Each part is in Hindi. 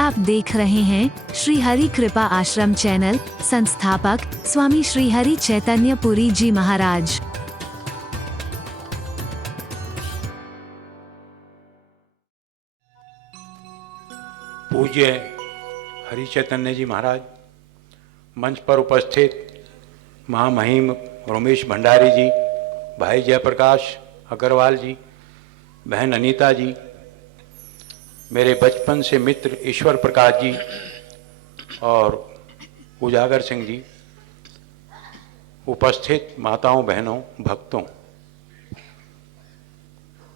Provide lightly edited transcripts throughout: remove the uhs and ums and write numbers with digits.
आप देख रहे हैं श्री हरि कृपा आश्रम चैनल। संस्थापक स्वामी श्री हरि चैतन्य पुरी जी महाराज। पूज्य हरि चैतन्य जी महाराज, मंच पर उपस्थित महामहिम रोमेश भंडारी जी, भाई जयप्रकाश अग्रवाल जी, बहन अनीता जी, मेरे बचपन से मित्र ईश्वर प्रकाश जी और उजागर सिंह जी, उपस्थित माताओं बहनों भक्तों,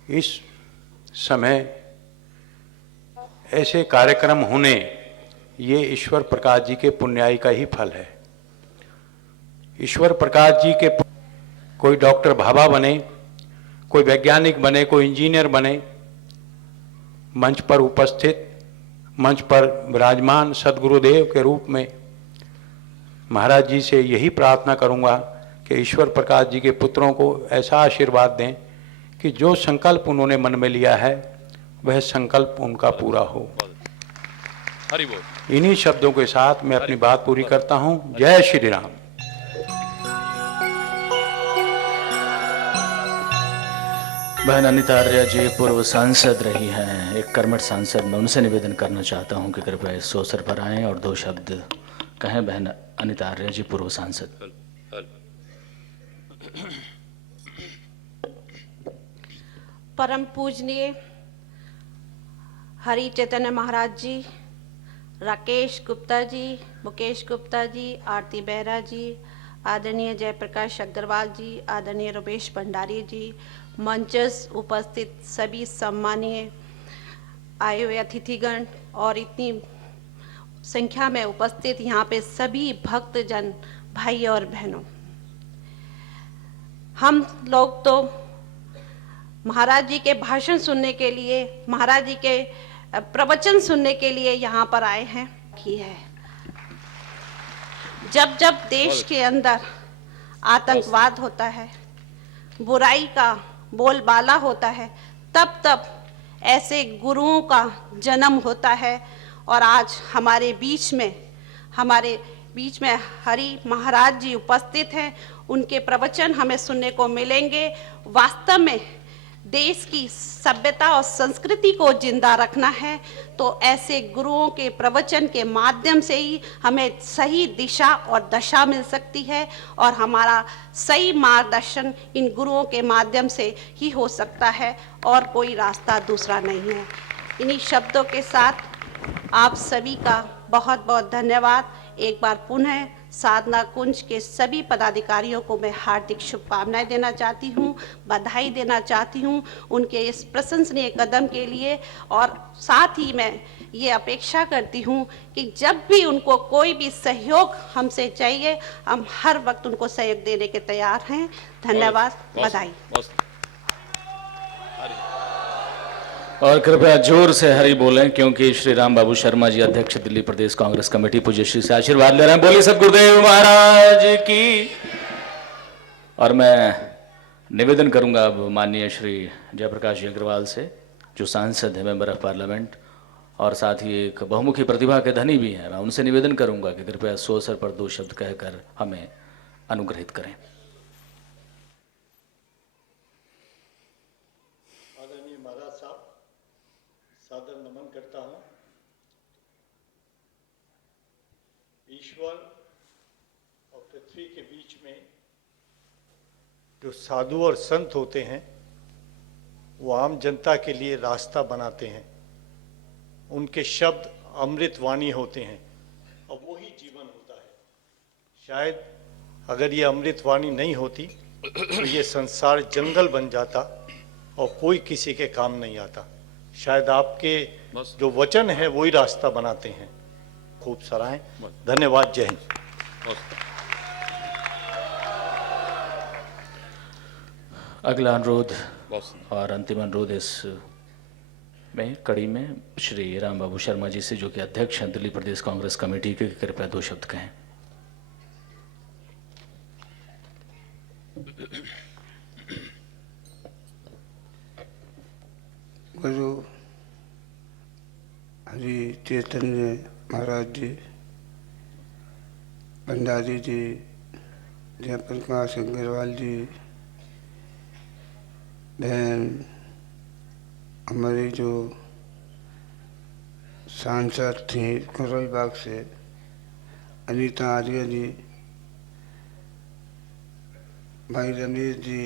इस समय ऐसे कार्यक्रम होने ये ईश्वर प्रकाश जी के पुण्याई का ही फल है। ईश्वर प्रकाश जी के कोई डॉक्टर भाभा बने, कोई वैज्ञानिक बने, कोई इंजीनियर बने, मंच पर उपस्थित, मंच पर विराजमान सदगुरुदेव के रूप में महाराज जी से यही प्रार्थना करूंगा कि ईश्वर प्रकाश जी के पुत्रों को ऐसा आशीर्वाद दें कि जो संकल्प उन्होंने मन में लिया है वह संकल्प उनका पूरा हो। इन्हीं शब्दों के साथ मैं अपनी बात पूरी करता हूं। जय श्री राम। बहन अनीता आर्य जी पूर्व सांसद रही हैं, एक कर्मठ सांसद। मैं उनसे निवेदन करना चाहता हूं कि कृपया इस अवसर पर आएं और दो शब्द कहें। बहन अनीता आर्य जी पूर्व सांसद। परम पूजनीय हरि चैतन्य महाराज जी, राकेश गुप्ता जी, मुकेश गुप्ता जी, आरती बेहरा जी, आदरणीय जयप्रकाश अग्रवाल जी, आदरणीय रमेश भंडारी जी, मंचस उपस्थित सभी सम्मानीय आए हुए अतिथिगण और इतनी संख्या में उपस्थित यहाँ पे सभी भक्तजन भाई और बहनों, हम लोग तो महाराज जी के भाषण सुनने के लिए, महाराज जी के प्रवचन सुनने के लिए यहाँ पर आए हैं की है। जब जब देश के अंदर आतंकवाद होता है, बुराई का बोलबाला होता है, तब तब ऐसे गुरुओं का जन्म होता है। और आज हमारे बीच में हरि महाराज जी उपस्थित हैं। उनके प्रवचन हमें सुनने को मिलेंगे। वास्तव में देश की सभ्यता और संस्कृति को जिंदा रखना है तो ऐसे गुरुओं के प्रवचन के माध्यम से ही हमें सही दिशा और दशा मिल सकती है और हमारा सही मार्गदर्शन इन गुरुओं के माध्यम से ही हो सकता है और कोई रास्ता दूसरा नहीं है। इन्हीं शब्दों के साथ आप सभी का बहुत बहुत धन्यवाद। एक बार पुनः साधना कुंज के सभी पदाधिकारियों को मैं हार्दिक शुभकामनाएं देना चाहती हूं, बधाई देना चाहती हूं उनके इस प्रशंसनीय कदम के लिए। और साथ ही मैं ये अपेक्षा करती हूं कि जब भी उनको कोई भी सहयोग हमसे चाहिए, हम हर वक्त उनको सहयोग देने के तैयार हैं। धन्यवाद, बधाई। और कृपया जोर से हरि बोलें, क्योंकि श्री राम बाबू शर्मा जी, अध्यक्ष दिल्ली प्रदेश कांग्रेस कमेटी, पूज्य श्री से आशीर्वाद ले रहे हैं। बोलिए सदगुरुदेव महाराज की। और मैं निवेदन करूंगा अब माननीय श्री जयप्रकाश जी अग्रवाल से, जो सांसद है, मेंबर ऑफ पार्लियामेंट और साथ ही एक बहुमुखी प्रतिभा के धनी भी हैं। मैं उनसे निवेदन करूंगा कि कृपया इस अवसर पर दो शब्द कहकर हमें अनुग्रहित करें। आदरणीय महाराज साहब, सादर नमन करता हूं। ईश्वर और पृथ्वी के बीच में जो साधु और संत होते हैं वो आम जनता के लिए रास्ता बनाते हैं। उनके शब्द अमृत वाणी होते हैं और वही जीवन होता है। शायद अगर ये अमृत वाणी नहीं होती तो ये संसार जंगल बन जाता और कोई किसी के काम नहीं आता। शायद आपके जो वचन है वही रास्ता बनाते हैं। खूब सराहें। धन्यवाद। जय हिंद। अगला अनुरोध और अंतिम अनुरोध इस में कड़ी में श्री राम बाबू शर्मा जी से, जो कि अध्यक्ष हैं दिल्ली प्रदेश कांग्रेस कमेटी के, कृपया दो शब्द कहें। गुरु हरि चैतन्य महाराज जी, भंडारी जी, जयप्रकाश अग्रवाल जी, बहन हमारी जो सांसद थी करोल बाग से अनीता आर्य जी, भाई रमेश जी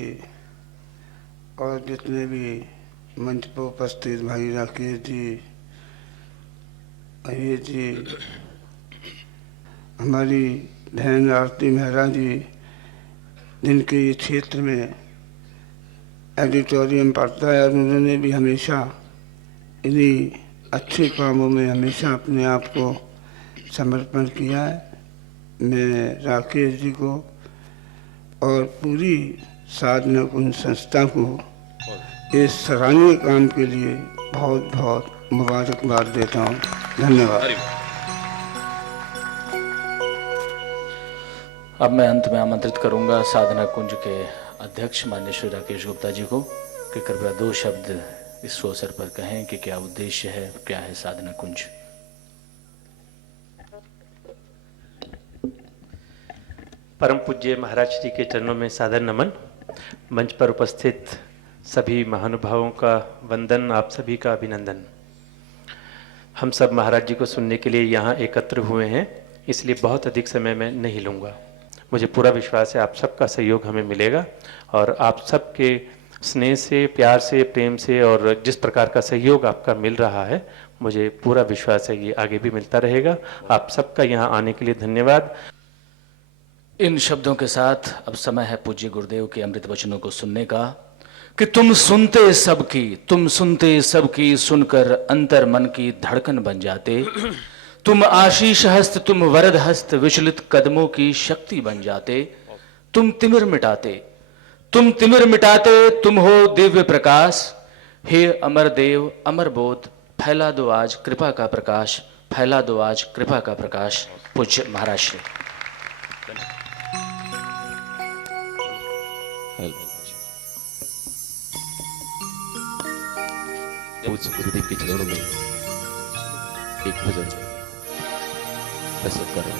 और जितने भी मंच पर उपस्थित भाई राकेश जी, अहिर जी, हमारी बहन आरती मेहरा जी, जिनके ये क्षेत्र में एडिटोरियम पढ़ता है और उन्होंने भी हमेशा इन्हीं अच्छे कामों में हमेशा अपने आप को समर्पण किया है। मैं राकेश जी को और पूरी साधना कुंज संस्था को इस सराहनीय काम के लिए बहुत बहुत मुबारकबाद देता हूँ। धन्यवाद। अब मैं अंत में आमंत्रित करूंगा साधना कुंज के अध्यक्ष माननीय श्री राकेश गुप्ता जी को कि कृपया 2 शब्द इस अवसर पर कहें कि क्या उद्देश्य है, क्या है साधना कुंज। परम पूज्य महाराज जी के चरणों में सादर नमन। मंच पर उपस्थित सभी महानुभावों का वंदन, आप सभी का अभिनंदन। हम सब महाराज जी को सुनने के लिए यहाँ एकत्र हुए हैं, इसलिए बहुत अधिक समय मैं नहीं लूँगा। मुझे पूरा विश्वास है आप सबका सहयोग हमें मिलेगा और आप सबके स्नेह से, प्यार से, प्रेम से और जिस प्रकार का सहयोग आपका मिल रहा है, मुझे पूरा विश्वास है ये आगे भी मिलता रहेगा। आप सबका यहाँ आने के लिए धन्यवाद। इन शब्दों के साथ अब समय है पूज्य गुरुदेव के अमृत वचनों को सुनने का कि तुम सुनते सबकी, सुनकर अंतर मन की धड़कन बन जाते। तुम आशीष हस्त, तुम वरद हस्त, विचलित कदमों की शक्ति बन जाते। तुम तिमिर मिटाते, तुम हो दिव्य प्रकाश। हे अमर देव, अमर बोध, फैला दो आज कृपा का प्रकाश, फैला दो आज कृपा का प्रकाश। पूज्य महाराज श्री। पूज्य गुरुदेव के चरणों में एक भजन प्रस्तुत कर रहा हूं।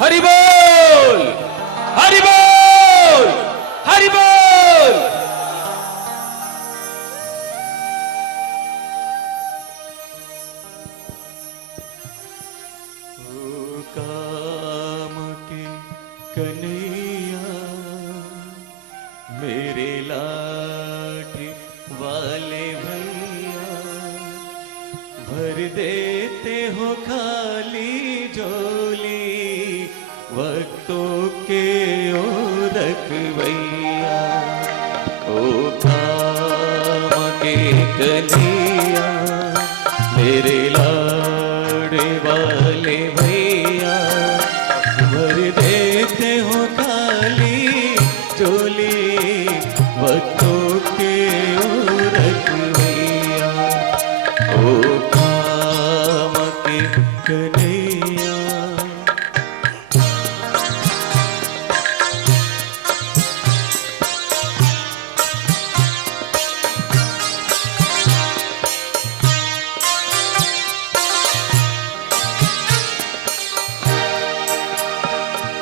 हरि बोल, हरि बोल, हरि बोल। ओ काम के कन्हैया, मेरे लाठी वाले भैया, भर देते हो खाली झोली वक्तों के ओ रखवैया। ओ काम के कन्हैया, मेरे लाडे वाले भैया, भर देते हो खाली झोली वक्तों के ओ रखवैया। ओ काम के कन्हैया।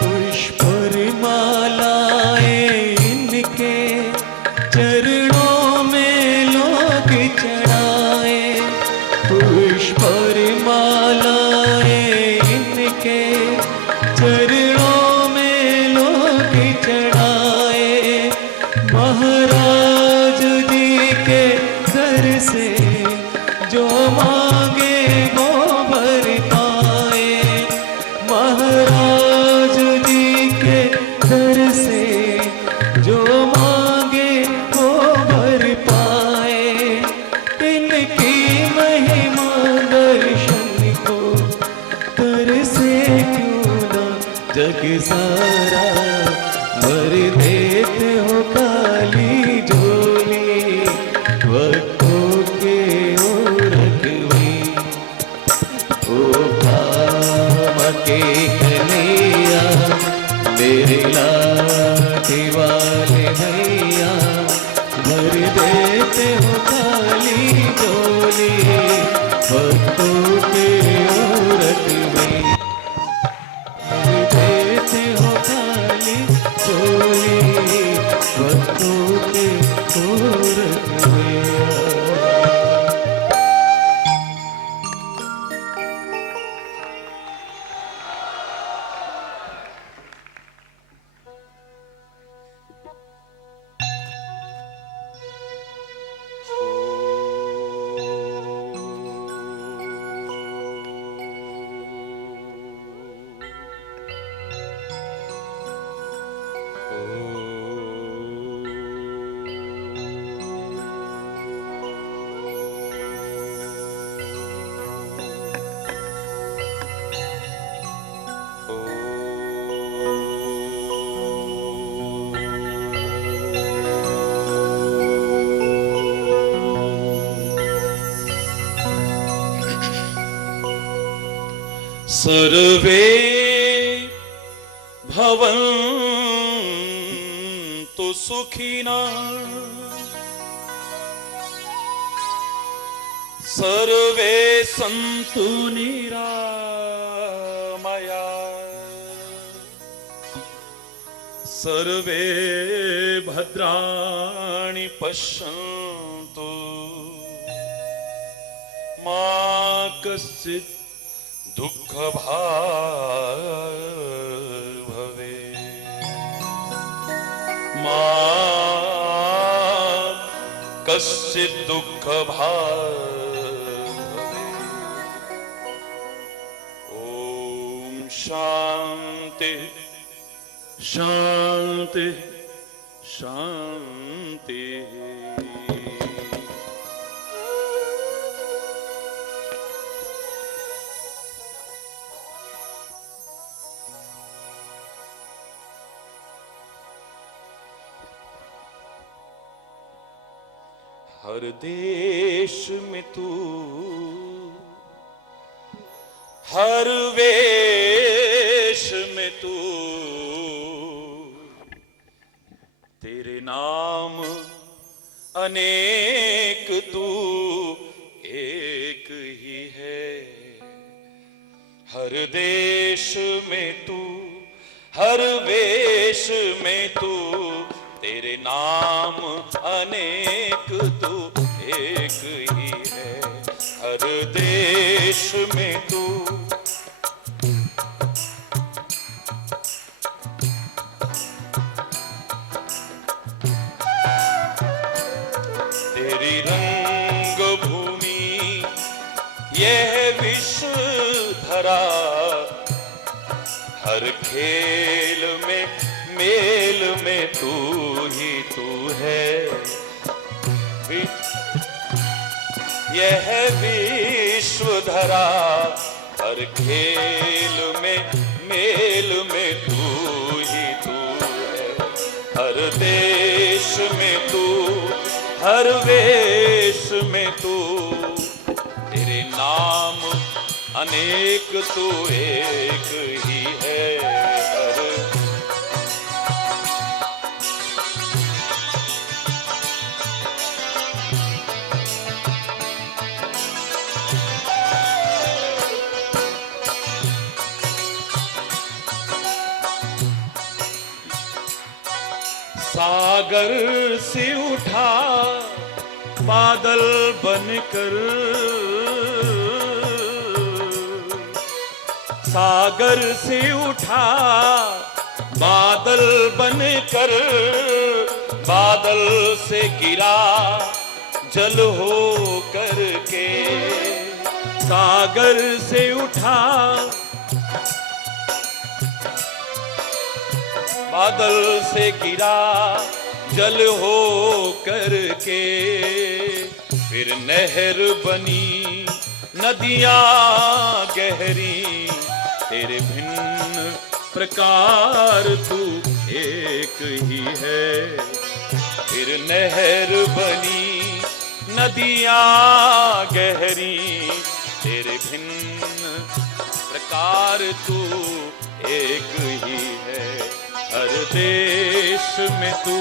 पुष्प और मालाएं इनके चरणों में लोग चढ़ाए। पुष्प और मालाएं इनके चरणों में लोग चढ़ाए। महाराज जी के घर से जो मांगे वो भर पाए। महाराज जी के घर से जो मांगे वो भर पाए। इनकी महिमा दर्शन को तरसे क्यों ना जग सारा। भर देते हो काली झोली वक्तों के ओ रखवैया। ओ काम के कन्हैया, मेरे लाठी वाले भैया, भर देते हो खाली झोली भक्तों के औरत में, देते हो खाली झोली भक्तों के औरत में। सर्वे भवन्तु सुखिनः सर्वे सन्तु निरामयाः सर्वे भद्राणि पश्यन्तु मा कश्चित् दुःख भाग् भवेत् मा कश्चित् दुःख भाग् भवेत्। ॐ शान्ति शान्ति शान्ति। हर देश में तू हर वेश में तू तेरे नाम अनेक तू एक ही है। हर देश में तू हर वेश में तू तेरे नाम अनेक तू एक ही है। हर देश में तू तेरी रंग भूमि यह विश्व धरा हर खेल में मेल में तू ही तू है। यह विश्व धरा हर खेल में मेल में तू ही तू है। हर देश में तू हर वेश में तू तेरे नाम अनेक तू एक ही है। सागर से उठा बादल बनकर सागर से उठा बादल बनकर बादल से गिरा जल हो करके। सागर से उठा बादल से गिरा जल हो करके। फिर नहर बनी नदियां गहरी तेरे भिन्न प्रकार तू एक ही है। फिर नहर बनी नदियां गहरी तेरे भिन्न प्रकार तू एक ही है। हर देश में तू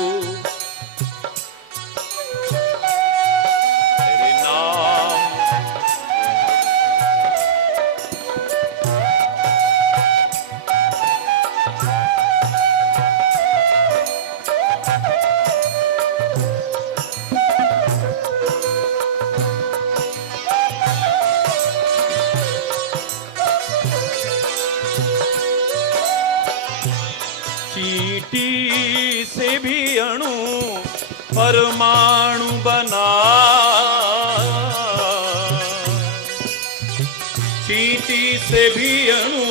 परमाणु बना, चींटी से भी अणु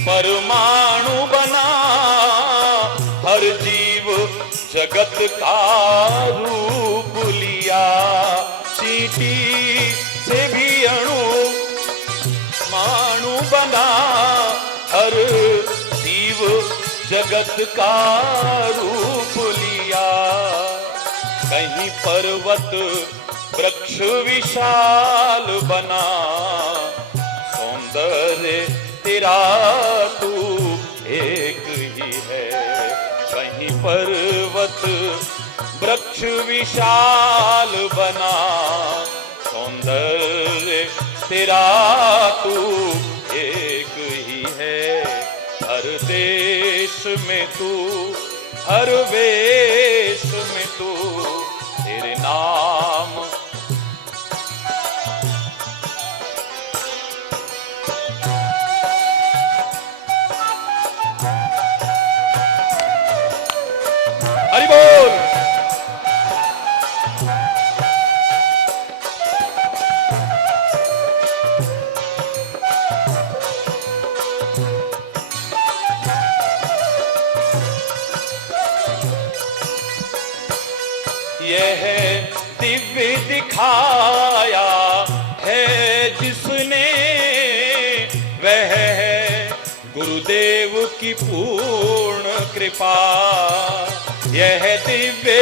परमाणु बना, हर जीव जगत का रूप लिया। चींटी से भी अणु परमाणु बना, हर जीव जगत का रूप लिया। कहीं पर्वत वृक्ष विशाल बना, सौंदर्य तेरा तू एक ही है। कहीं पर्वत वृक्ष विशाल बना, सौंदर्य तेरा तू एक ही है। हर देश में तू, हर वेश में तू, तेरे नाम हरि बोल। यह दिव्य दिखाया है जिसने, वह है गुरुदेव की पूर्ण कृपा। यह दिव्य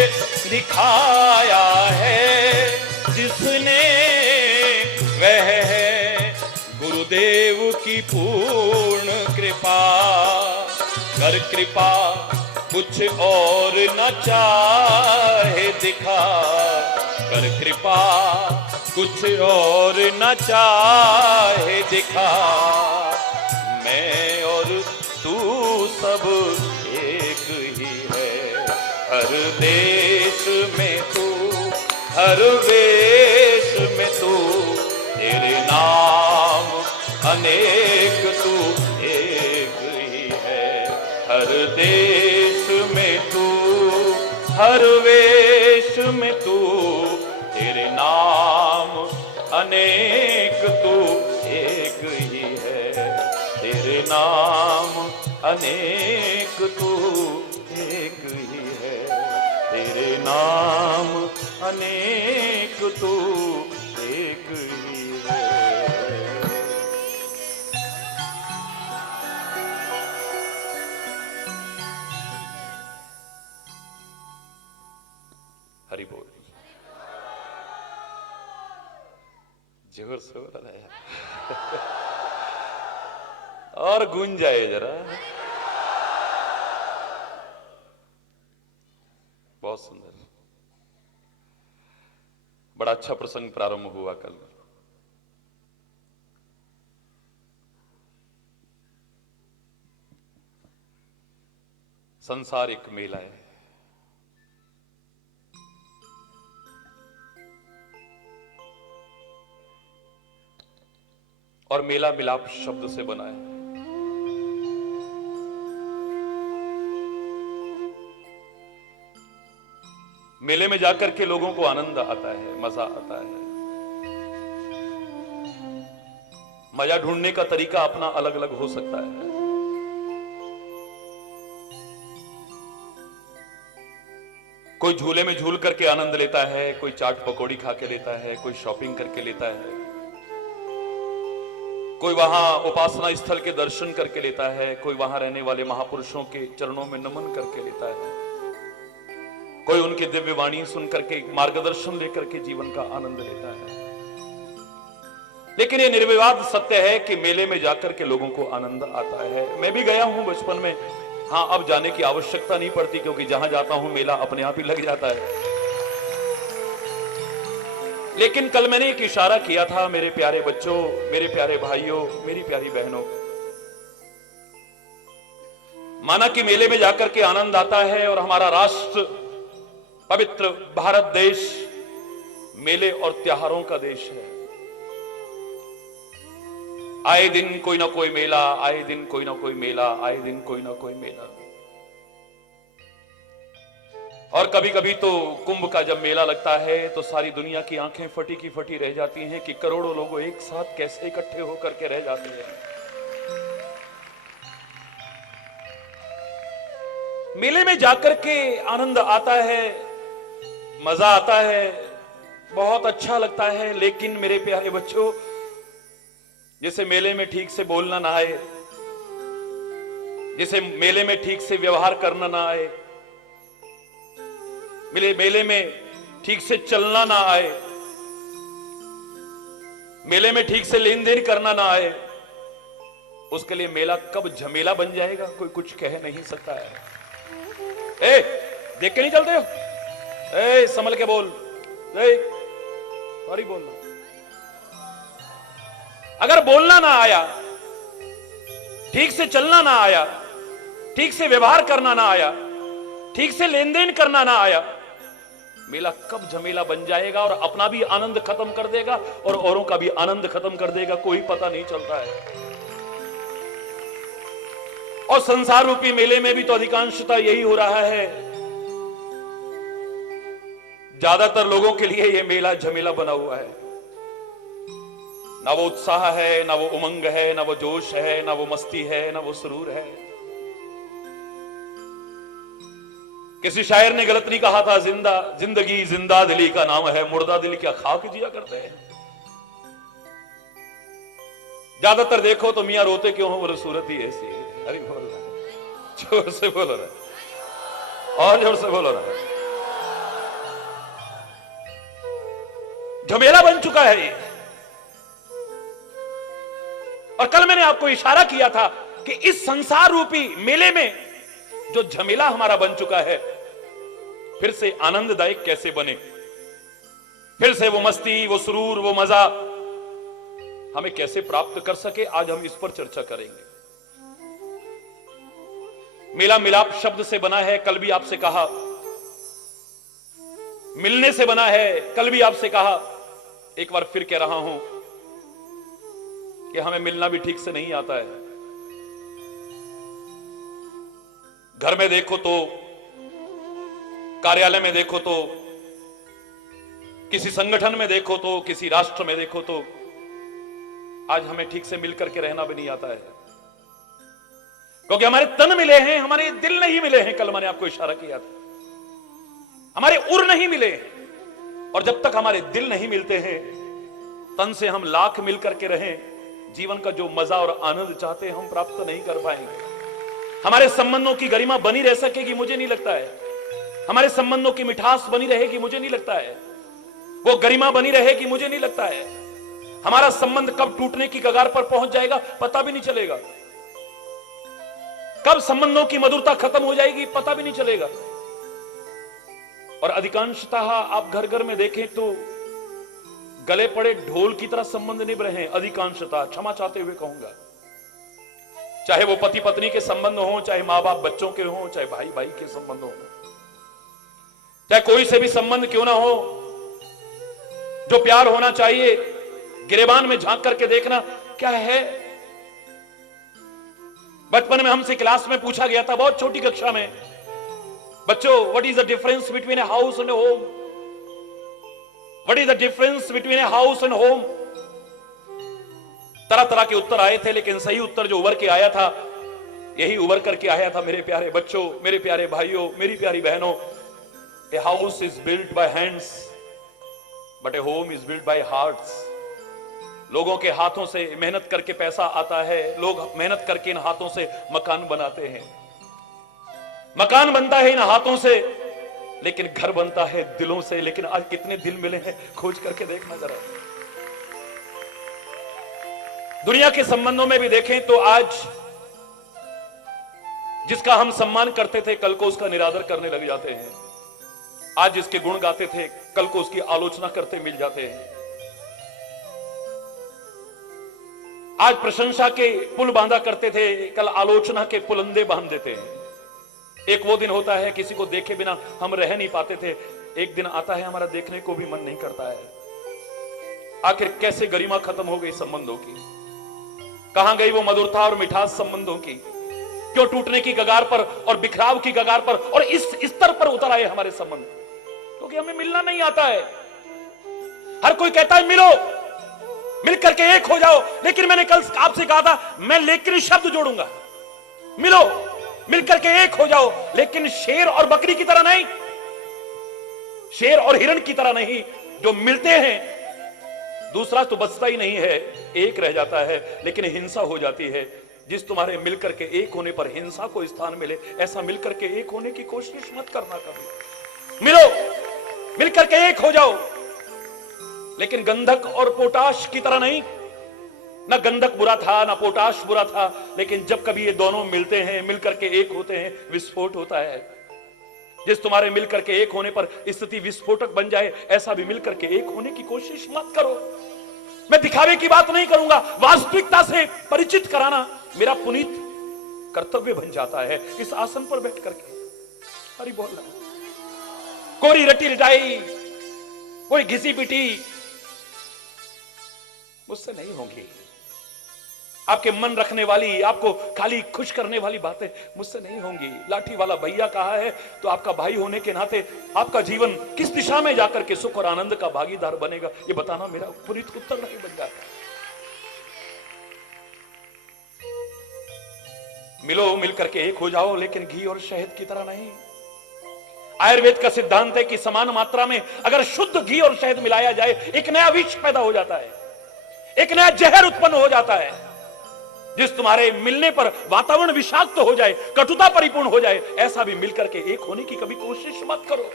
दिखाया है जिसने, वह है गुरुदेव की पूर्ण कृपा। कर कृपा कुछ और न चाहे दिखा, कर कृपा कुछ और न चाहे दिखा। मैं और तू सब एक ही है। हर देश में तू, हर वेश में तू, तेरे नाम अनेक तू एक ही है। हर देश में तू, हर वेश में तू, तेरे नाम अनेक तू एक ही है। तेरे नाम अनेक तू एक ही है। तेरे नाम अनेक तू एक ही है। हरि बोल। जोर से बोल रहा है और गूंज जाए जरा। बहुत सुंदर, बड़ा अच्छा प्रसंग प्रारंभ हुआ कल। संसार एक मेला है, और मेला मिलाप शब्द से बना है। मेले में जाकर के लोगों को आनंद आता है, मजा आता है। मजा ढूंढने का तरीका अपना अलग अलग हो सकता है। कोई झूले में झूल करके आनंद लेता है, कोई चाट पकौड़ी खा के लेता है, कोई शॉपिंग करके लेता है, कोई वहां उपासना स्थल के दर्शन करके लेता है, कोई वहां रहने वाले महापुरुषों के चरणों में नमन करके लेता है, कोई उनकी दिव्य वाणी सुन करके मार्गदर्शन लेकर के जीवन का आनंद लेता है। लेकिन ये निर्विवाद सत्य है कि मेले में जाकर के लोगों को आनंद आता है। मैं भी गया हूं बचपन में। हाँ, अब जाने की आवश्यकता नहीं पड़ती क्योंकि जहां जाता हूं मेला अपने आप ही लग जाता है। लेकिन कल मैंने एक इशारा किया था, मेरे प्यारे बच्चों, मेरे प्यारे भाइयों, मेरी प्यारी बहनों, माना कि मेले में जाकर के आनंद आता है और हमारा राष्ट्र पवित्र भारत देश मेले और त्योहारों का देश है। आए दिन कोई ना कोई मेला, आए दिन कोई ना कोई मेला, आए दिन कोई ना कोई मेला। और कभी कभी तो कुंभ का जब मेला लगता है तो सारी दुनिया की आंखें फटी की फटी रह जाती हैं कि करोड़ों लोग एक साथ कैसे इकट्ठे होकर के रह जाते हैं। मेले में जाकर के आनंद आता है, मजा आता है, बहुत अच्छा लगता है। लेकिन मेरे प्यारे बच्चों, जिसे मेले में ठीक से बोलना ना आए, जिसे मेले में ठीक से व्यवहार करना ना आए, मेले में ठीक से चलना ना आए, मेले में ठीक से लेन देन करना ना आए, उसके लिए मेला कब झमेला बन जाएगा कोई कुछ कह नहीं सकता है। ए, देख के नहीं चलते हो? ए, संभल के बोल, सॉरी बोलना। अगर बोलना ना आया, ठीक से चलना ना आया, ठीक से व्यवहार करना ना आया, ठीक से लेन देन करना ना आया, मेला कब झमेला बन जाएगा और अपना भी आनंद खत्म कर देगा और औरों का भी आनंद खत्म कर देगा, कोई पता नहीं चलता है। और संसार रूपी मेले में भी तो अधिकांशतः यही हो रहा है। ज्यादातर लोगों के लिए यह मेला झमेला बना हुआ है। ना वो उत्साह है, ना वो उमंग है, ना वो जोश है, ना वो मस्ती है, ना वो सुरूर है। किसी शायर ने गलत नहीं कहा था, जिंदगी जिंदा दिली का नाम है, मुर्दा दिल क्या खाक जिया करते हैं। ज्यादातर देखो तो मियां रोते क्यों हो, वो सूरत ही ऐसी है। अरे बोल रहा है, जोर से बोलो रहा, और जोर से बोलो रहा। झमेला बन चुका है ये। और कल मैंने आपको इशारा किया था कि इस संसार रूपी मेले में जो झमेला हमारा बन चुका है, फिर से आनंददायक कैसे बने, फिर से वो मस्ती, वो सुरूर, वो मजा हमें कैसे प्राप्त कर सके, आज हम इस पर चर्चा करेंगे। मेला मिलाप शब्द से बना है, कल भी आपसे कहा। मिलने से बना है, कल भी आपसे कहा। एक बार फिर कह रहा हूं कि हमें मिलना भी ठीक से नहीं आता है। घर में देखो तो, कार्यालय में देखो तो, किसी संगठन में देखो तो, किसी राष्ट्र में देखो तो, आज हमें ठीक से मिलकर के रहना भी नहीं आता है। क्योंकि हमारे तन मिले हैं, हमारे दिल नहीं मिले हैं। कल मैंने आपको इशारा किया था, हमारे उर नहीं मिले हैं। और जब तक हमारे दिल नहीं मिलते हैं, तन से हम लाख मिलकर के रहें, जीवन का जो मजा और आनंद चाहते हैं हम प्राप्त नहीं कर पाएंगे। हमारे संबंधों की गरिमा बनी रह सकेगी, मुझे नहीं लगता है। हमारे संबंधों की मिठास बनी रहेगी, मुझे नहीं लगता है। वो गरिमा बनी रहेगी, मुझे नहीं लगता है। हमारा संबंध कब टूटने की कगार पर पहुंच जाएगा पता भी नहीं चलेगा। कब संबंधों की मधुरता खत्म हो जाएगी पता भी नहीं चलेगा। और अधिकांशतः आप घर घर में देखें तो गले पड़े ढोल की तरह संबंध निभ रहे हैं। अधिकांशतः, क्षमा चाहते हुए कहूंगा, चाहे वो पति पत्नी के संबंध हो, चाहे मां बाप बच्चों के हो, चाहे भाई भाई के संबंध हो, चाहे कोई से भी संबंध क्यों ना हो, जो प्यार होना चाहिए, गिरेबान में झांक करके देखना क्या है। बचपन में हमसे क्लास में पूछा गया था, बहुत छोटी कक्षा में, बच्चों, what is the difference between a house and A home? What is the difference between a house and home? तरह तरह के उत्तर आए थे, लेकिन सही उत्तर जो उभर के आया था, यही उभर करके आया था मेरे प्यारे बच्चों, मेरे प्यारे भाइयों, मेरी प्यारी बहनों। A house is built by hands but A home is built by hearts. लोगों के हाथों से मेहनत करके पैसा आता है, लोग मेहनत करके इन हाथों से मकान बनाते हैं। मकान बनता है इन हाथों से, लेकिन घर बनता है दिलों से। लेकिन आज कितने दिल मिले हैं, खोज करके देखना जरा। दुनिया के संबंधों में भी देखें तो आज जिसका हम सम्मान करते थे, कल को उसका निरादर करने लग जाते हैं। आज जिसके गुण गाते थे, कल को उसकी आलोचना करते मिल जाते हैं। आज प्रशंसा के पुल बांधा करते थे, कल आलोचना के पुलंदे बांध देते हैं। एक वो दिन होता है किसी को देखे बिना हम रह नहीं पाते थे, एक दिन आता है हमारा देखने को भी मन नहीं करता है। आखिर कैसे गरिमा खत्म हो गई संबंधों की? कहां गई वो मधुरता और मिठास संबंधों की? क्यों टूटने की कगार पर और बिखराव की कगार पर और इस स्तर पर उतर आए हमारे संबंध? क्योंकि हमें मिलना नहीं आता है। हर कोई कहता है मिलो, मिलकर के एक हो जाओ, लेकिन मैंने कल आपसे कहा था मैं लेकिन शब्द जोड़ूंगा, मिलो, मिलकर के एक हो जाओ, लेकिन शेर और बकरी की तरह नहीं, शेर और हिरण की तरह नहीं। जो मिलते हैं दूसरा तो बचता ही नहीं है, एक रह जाता है, लेकिन हिंसा हो जाती है। जिस तुम्हारे मिलकर के एक होने पर हिंसा को स्थान मिले, ऐसा मिलकर के एक होने की कोशिश मत करना कभी। मिलो, मिलकर के एक हो जाओ, लेकिन गंधक और पोटाश की तरह नहीं। ना गंधक बुरा था ना पोटाश बुरा था, लेकिन जब कभी ये दोनों मिलते हैं, मिलकर के एक होते हैं, विस्फोट होता है। जिस तुम्हारे मिलकर के एक होने पर स्थिति विस्फोटक बन जाए, ऐसा भी मिलकर के एक होने की कोशिश मत करो। मैं दिखावे की बात नहीं करूंगा, वास्तविकता से परिचित कराना मेरा पुनीत कर्तव्य बन जाता है इस आसन पर बैठ करके। हरि बोल रहा, कोरी रटी रटाई, कोई घिसी पिटी मुझसे नहीं होगी। आपके मन रखने वाली, आपको खाली खुश करने वाली बातें मुझसे नहीं होंगी। लाठी वाला भैया कहा है तो आपका भाई होने के नाते आपका जीवन किस दिशा में जाकर के सुख और आनंद का भागीदार बनेगा, ये बताना मेरा पुनीत उत्तर नहीं बन जाता। मिलो, मिलकर के एक हो जाओ, लेकिन घी और शहद की तरह नहीं। आयुर्वेद का सिद्धांत है कि समान मात्रा में अगर शुद्ध घी और शहद मिलाया जाए, एक नया विष पैदा हो जाता है, एक नया जहर उत्पन्न हो जाता है। जिस तुम्हारे मिलने पर वातावरण विषाक्त हो जाए, कटुता परिपूर्ण हो जाए, ऐसा भी मिलकर के एक होने की कभी कोशिश मत करो।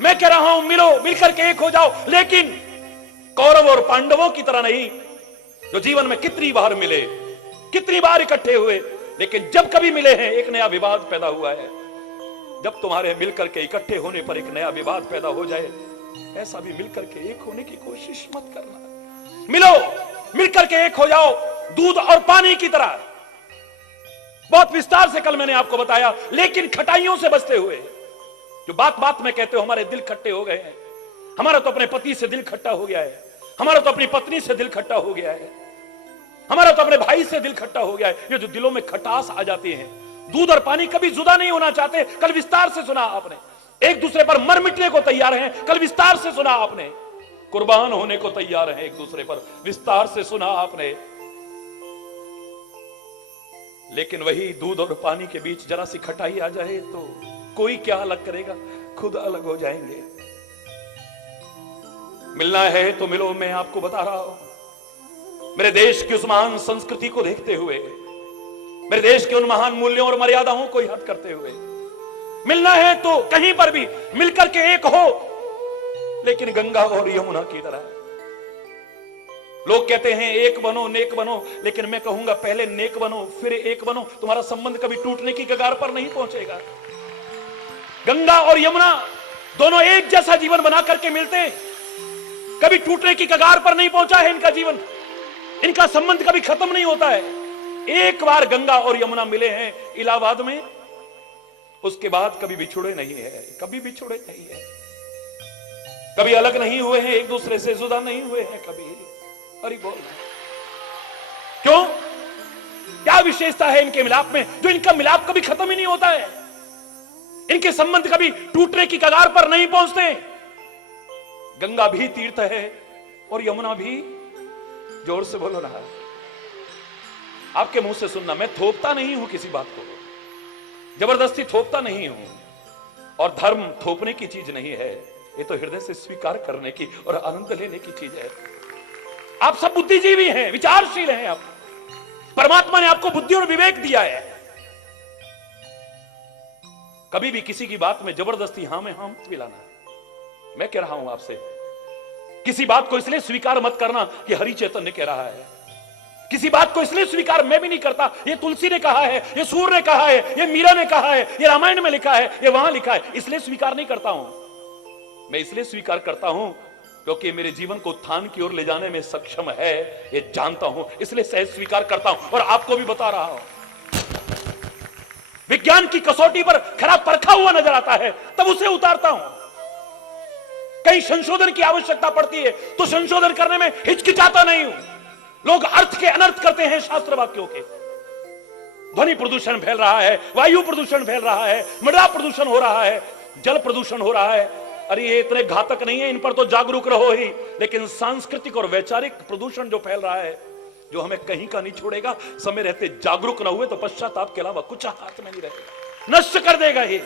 मैं कह रहा हूं मिलो, मिलकर के एक हो जाओ, लेकिन कौरव और पांडवों की तरह नहीं, जो जीवन में कितनी बार मिले, कितनी बार इकट्ठे हुए, लेकिन जब कभी मिले हैं एक नया विवाद पैदा हुआ है। जब तुम्हारे मिलकर के इकट्ठे होने पर एक नया विवाद पैदा हो जाए, ऐसा भी मिलकर के एक होने की कोशिश मत करना। मिलो, मिलकर के एक हो जाओ, दूध और पानी की तरह। बहुत विस्तार से कल मैंने आपको बताया, लेकिन खटाइयों से बचते हुए। जो बात बात में कहते हो हमारे दिल खट्टे हो गए हैं, हमारा तो अपने पति से दिल खट्टा हो गया है, हमारा तो अपनी पत्नी से दिल खट्टा हो गया है, हमारा तो अपने भाई से दिल खट्टा हो गया है। ये जो दिलों में खटास आ जाती है, दूध और पानी कभी जुदा नहीं होना चाहते। कल विस्तार से सुना आपने, एक दूसरे पर मर मिटने को तैयार हैं। कल विस्तार से सुना आपने, कुर्बान होने को तैयार हैं एक दूसरे पर, विस्तार से सुना आपने। लेकिन वही दूध और पानी के बीच जरा सी खटाई आ जाए तो कोई क्या अलग करेगा, खुद अलग हो जाएंगे। मिलना है तो मिलो, मैं आपको बता रहा हूं। मेरे देश की उस महान संस्कृति को देखते हुए, मेरे देश के उन महान मूल्यों और मर्यादाओं को याद करते हुए, मिलना है तो कहीं पर भी मिलकर के एक हो, लेकिन गंगा और यमुना की तरह। लोग कहते हैं एक बनो, नेक बनो, लेकिन मैं कहूंगा पहले नेक बनो फिर एक बनो। तुम्हारा संबंध कभी टूटने की कगार पर नहीं पहुंचेगा। गंगा और यमुना दोनों एक जैसा जीवन बना करके मिलते हैं, कभी टूटने की कगार पर नहीं पहुंचा है इनका जीवन, इनका संबंध कभी खत्म नहीं होता है। एक बार गंगा और यमुना मिले हैं इलाहाबाद में, उसके बाद कभी बिछुड़े नहीं है, कभी बिछुड़े नहीं है, कभी अलग नहीं हुए हैं, एक दूसरे से जुदा नहीं हुए हैं कभी। हरि बोल। क्यों? क्या विशेषता है इनके मिलाप में, जो इनका मिलाप कभी खत्म ही नहीं होता है, इनके संबंध कभी टूटने की कगार पर नहीं पहुंचते। गंगा भी तीर्थ है और यमुना भी। जोर से बोलो ना, आपके मुंह से सुनना, मैं थोपता नहीं हूं किसी बात को, जबरदस्ती थोपता नहीं हूं, और धर्म थोपने की चीज नहीं है, ये तो हृदय से स्वीकार करने की और आनंद लेने की चीज है। आप सब बुद्धिजीवी हैं, विचारशील हैं, आप परमात्मा ने आपको बुद्धि और विवेक दिया है। कभी भी किसी की बात में जबरदस्ती हां में हां मत मिलाना। मैं कह रहा हूं आपसे, किसी बात को इसलिए स्वीकार मत करना कि हरि चैतन्य कह रहा है, किसी बात को इसलिए स्वीकार मैं भी नहीं करता, ये तुलसी ने कहा है, ये सूर्य ने कहा है, ये मीरा ने कहा है, ये रामायण में लिखा है, ये वहां लिखा है, इसलिए स्वीकार नहीं करता हूं। मैं इसलिए स्वीकार करता हूं क्योंकि मेरे जीवन को उत्थान की ओर ले जाने में सक्षम है, ये जानता हूं, इसलिए सहज स्वीकार करता हूं और आपको भी बता रहा हूं। विज्ञान की कसौटी पर खरा परखा हुआ नजर आता है तब उसे उतारता हूं। कहीं संशोधन की आवश्यकता पड़ती है तो संशोधन करने में हिचकिचाता नहीं हूं। लोग अर्थ के अनर्थ करते हैं शास्त्र वाक्यों के, ध्वनि प्रदूषण फैल रहा है, वायु प्रदूषण फैल रहा है, मृदा प्रदूषण हो रहा है, जल प्रदूषण हो रहा है। अरे ये इतने घातक नहीं है, इन पर तो जागरूक रहो ही, लेकिन सांस्कृतिक और वैचारिक प्रदूषण जो फैल रहा है, जो हमें कहीं का नहीं छोड़ेगा, समय रहते जागरूक न हुए तो पश्चाताप के अलावा कुछ हाथ में नहीं रहेगा, नष्ट कर देगा ये।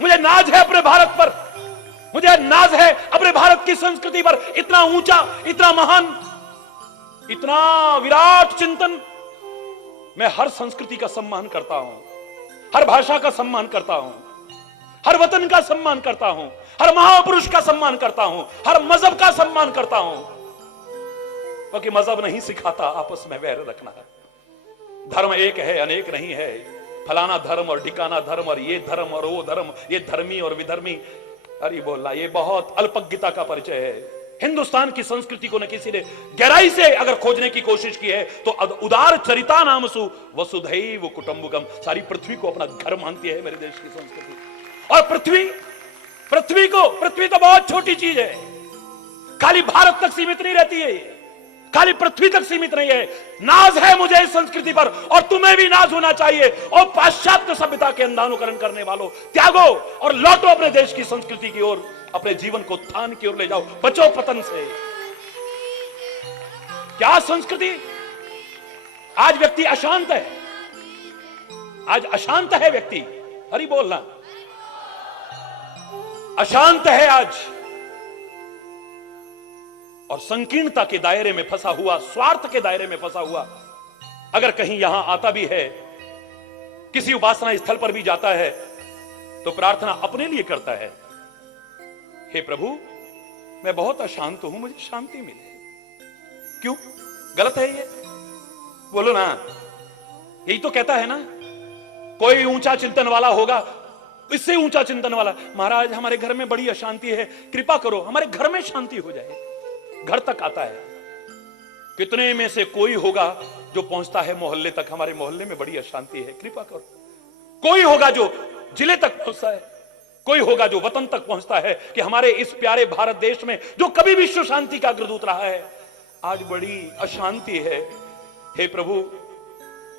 मुझे नाज है अपने भारत पर, मुझे नाज है अपने भारत की संस्कृति पर। इतना ऊंचा, इतना महान, इतना विराट चिंतन। मैं हर संस्कृति का सम्मान करता हूं, हर भाषा का सम्मान करता हूं, हर वतन का सम्मान करता हूं, हर महापुरुष का सम्मान करता हूं, हर मजहब का सम्मान करता हूं, क्योंकि मजहब नहीं सिखाता आपस में वैर रखना है। धर्म एक है, अनेक नहीं है। फलाना धर्म और ढिकाना धर्म और ये धर्म और वो धर्म, ये धर्मी और विधर्मी, अरे बोलना, ये बहुत अल्पज्ञता का परिचय है। हिंदुस्तान की संस्कृति को न किसी ने गहराई से अगर खोजने की कोशिश की है तो उदार चरिता नामसु वसुधैव कुटुंबकम, सारी पृथ्वी को अपना घर मानती है मेरे देश की संस्कृति। और पृथ्वी तो बहुत छोटी चीज है, खाली भारत तक सीमित नहीं रहती है, खाली पृथ्वी तक सीमित नहीं है। नाज है मुझे इस संस्कृति पर, और तुम्हें भी नाज होना चाहिए। और पाश्चात्य सभ्यता के अंधानुकरण करने वालों, त्यागो और लौटो अपने देश की संस्कृति की ओर, अपने जीवन को उत्थान की ओर ले जाओ, बचो पतन से। क्या संस्कृति? आज व्यक्ति अशांत है, आज अशांत है व्यक्ति, हरि बोलना, अशांत है आज, और संकीर्णता के दायरे में फंसा हुआ, स्वार्थ के दायरे में फंसा हुआ अगर कहीं यहां आता भी है, किसी उपासना स्थल पर भी जाता है, तो प्रार्थना अपने लिए करता है, हे प्रभु मैं बहुत अशांत हूं, मुझे शांति मिले। क्यों? गलत है ये? बोलो ना, यही तो कहता है ना। कोई ऊंचा चिंतन वाला होगा, इससे ऊंचा चिंतन वाला, महाराज हमारे घर में बड़ी अशांति है, कृपा करो हमारे घर में शांति हो जाए। घर तक आता है। कितने में से कोई होगा जो पहुंचता है मोहल्ले तक, हमारे मोहल्ले में बड़ी अशांति है, कृपा करो। कोई होगा जो जिले तक पहुंचता है, कोई होगा जो वतन तक पहुंचता है कि हमारे इस प्यारे भारत देश में, जो कभी विश्व शांति का अग्रदूत रहा है, आज बड़ी अशांति है। हे प्रभु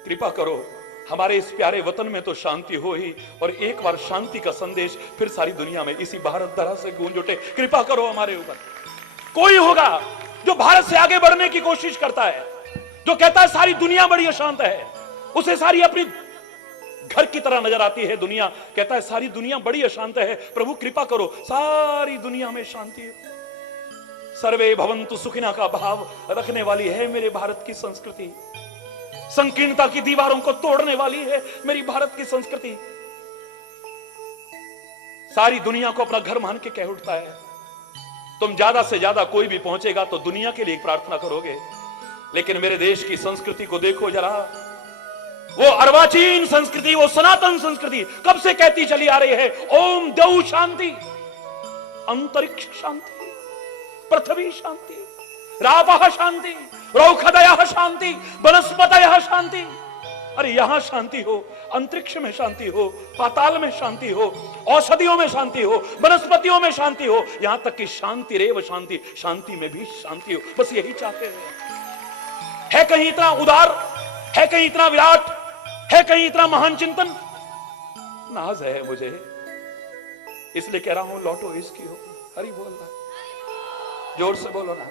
कृपा करो, हमारे इस प्यारे वतन में तो शांति हो ही, और एक बार शांति का संदेश फिर सारी दुनिया में इसी भारत धरा से गूंज उठे, कृपा करो हमारे ऊपर। कोई होगा जो भारत से आगे बढ़ने की कोशिश करता है, जो कहता है सारी दुनिया बड़ी अशांत है, उसे सारी अपनी घर की तरह नजर आती है दुनिया, कहता है सारी दुनिया बड़ी अशांत है, प्रभु कृपा करो सारी दुनिया में शांति हो। सर्वे भवन्तु सुखिनः का भाव रखने वाली है मेरे भारत की संस्कृति। संकीर्णता की दीवारों को तोड़ने वाली है मेरी भारत की संस्कृति। सारी दुनिया को अपना घर मान के कह उठता है। तुम ज्यादा से ज्यादा कोई भी पहुंचेगा तो दुनिया के लिए प्रार्थना करोगे, लेकिन मेरे देश की संस्कृति को देखो जरा, वो अर्वाचीन संस्कृति, वो सनातन संस्कृति कब से कहती चली आ रही है, ओम द्यौ शांति, अंतरिक्ष शांति, पृथ्वी शांति, रापः शांति, रौखदयः शांति, वनस्पतयः शांति। अरे यहां शांति हो, अंतरिक्ष में शांति हो, पाताल में शांति हो, औषधियों में शांति हो, वनस्पतियों में शांति हो, यहां तक कि शांति रेव शांति, शांति में भी शांति हो। बस यही चाहते हैं। है कहीं इतना उदार, है कहीं इतना विराट, है कहीं इतना महान चिंतन? नाज है मुझे, इसलिए कह रहा हूं लौटो इसकी हो। हरि बोल रहा, जोर से बोलो ना।